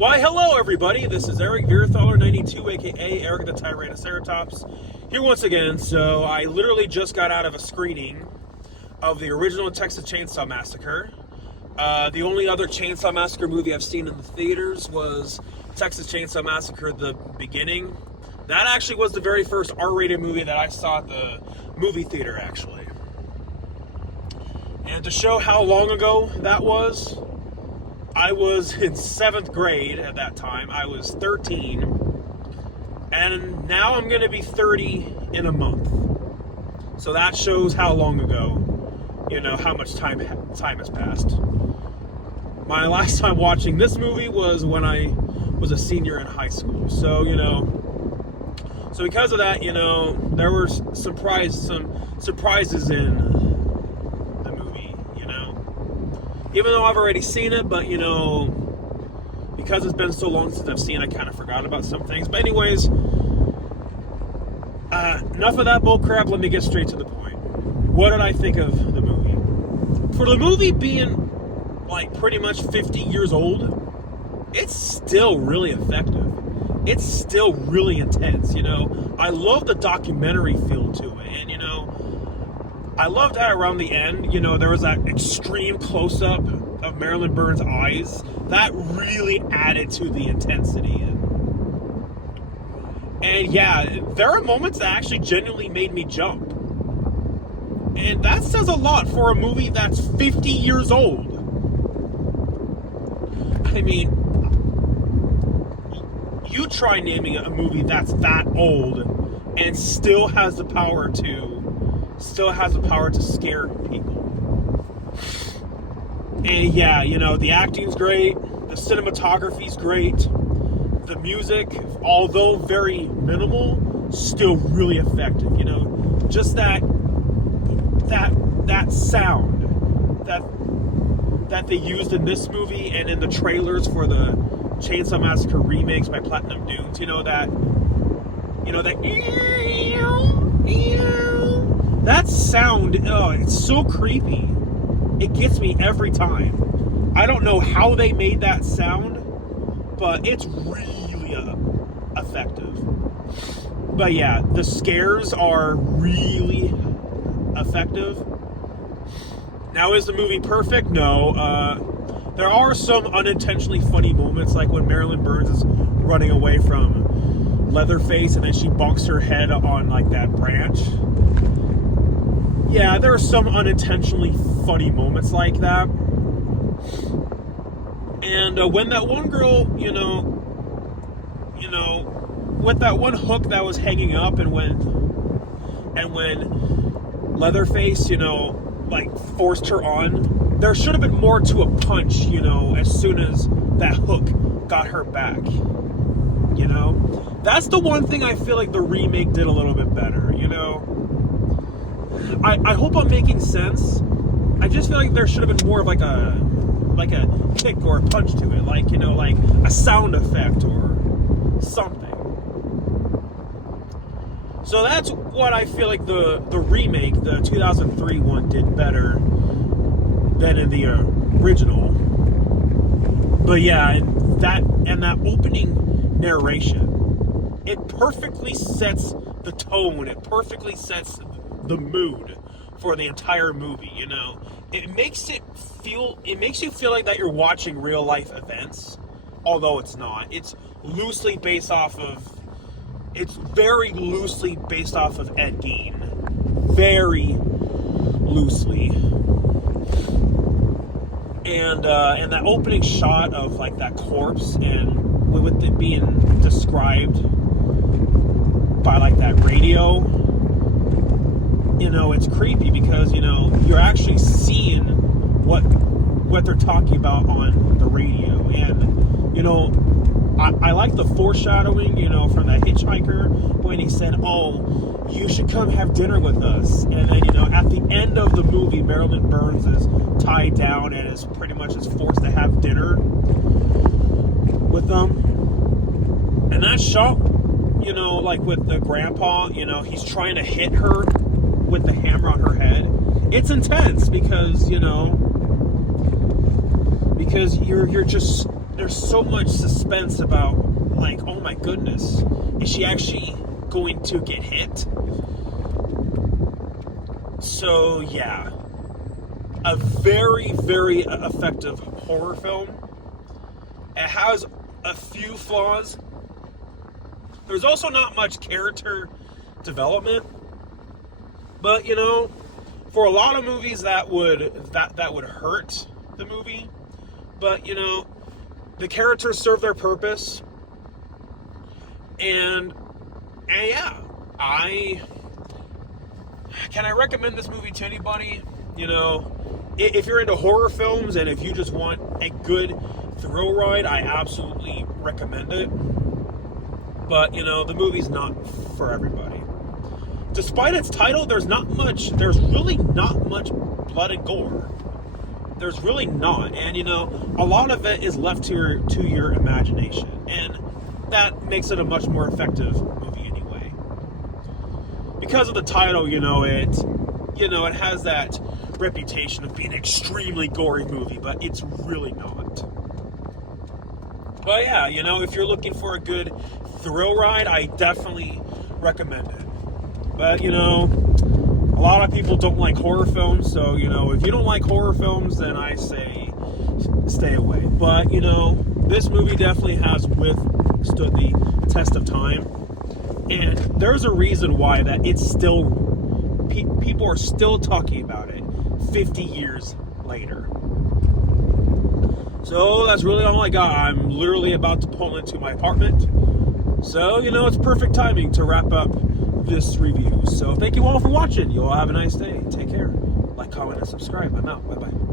Why, hello everybody, this is Eric Vierthaler92, aka Eric the Tyrannoceratops, here once again. So I literally just got out of a screening of the original Texas Chainsaw Massacre. The only other Chainsaw Massacre movie I've seen in the theaters was Texas Chainsaw Massacre: The Beginning. That actually was the very first R-rated movie that I saw at the movie theater, actually. And to show how long ago that was, I was in 7th grade at that time. I was 13. And now I'm going to be 30 in a month. So that shows how long ago, how much time has passed. My last time watching this movie was when I was a senior in high school. So, so because of that, there were some surprises in even though I've already seen it, but, because it's been so long since I've seen it, I kind of forgot about some things. But anyways, enough of that bullcrap. Let me get straight to the point. What did I think of the movie? For the movie being, pretty much 50 years old, it's still really effective. It's still really intense, I love the documentary feel to it, and, I loved that around the end, there was that extreme close-up of Marilyn Burns' eyes. That really added to the intensity. And yeah, there are moments that actually genuinely made me jump. And that says a lot for a movie that's 50 years old. I mean, you try naming a movie that's that old and still has the power to scare people. And yeah, the acting's great, the cinematography's great, the music, although very minimal, still really effective. Just that sound that they used in this movie and in the trailers for the Chainsaw Massacre remakes by Platinum Dunes. That sound, it's so creepy. It gets me every time. I don't know how they made that sound, but it's really effective. But yeah, the scares are really effective. Now, is the movie perfect? No. There are some unintentionally funny moments, like when Marilyn Burns is running away from Leatherface and then she bonks her head on that branch. Yeah, there are some unintentionally funny moments like that. And when that one girl, with that one hook that was hanging up, and when Leatherface, forced her on, there should have been more to a punch, as soon as that hook got her back. That's the one thing I feel like the remake did a little bit better, I hope I'm making sense. I just feel like there should have been more of a kick or a punch to it, like a sound effect or something. So that's what I feel like the remake, the 2003 one, did better than in the original. But yeah, and that opening narration, it perfectly sets the tone. It perfectly sets the mood for the entire movie. It makes you feel like that you're watching real life events, although it's not. It's very loosely based off of Ed Gein. Very loosely. And that opening shot of that corpse, and with it being described by that radio, it's creepy because you're actually seeing what they're talking about on the radio. And I like the foreshadowing, from that hitchhiker when he said, "Oh, you should come have dinner with us." And then, at the end of the movie, Marilyn Burns is tied down and is pretty much forced to have dinner with them. And that shot, with the grandpa, he's trying to hit her with the hammer on her head. It's intense because you're just there's so much suspense about, like, oh my goodness, is she actually going to get hit? So yeah, a very, very effective horror film. It has a few flaws. There's also not much character development, but you know, for a lot of movies that would hurt the movie. But you know, the characters serve their purpose, and yeah, I recommend this movie to anybody. You know, if you're into horror films and if you just want a good thrill ride, I absolutely recommend it. But you know, the movie's not for everybody. Despite its title, there's really not much blood and gore. There's really not. And you know, a lot of it is left to your imagination. And that makes it a much more effective movie anyway. Because of the title, you know, it has that reputation of being an extremely gory movie, but it's really not. But yeah, you know, if you're looking for a good thrill ride, I definitely recommend it. But you know, a lot of people don't like horror films, so you know, if you don't like horror films, then I say stay away. But you know, this movie definitely has withstood the test of time, and there's a reason why that it's still people are still talking about it 50 years later. So that's really all I got. I'm literally about to pull into my apartment, so you know, it's perfect timing to wrap up this review. So thank you all for watching. You all have a nice day. Take care. Like, comment, and subscribe. I'm out. Bye bye.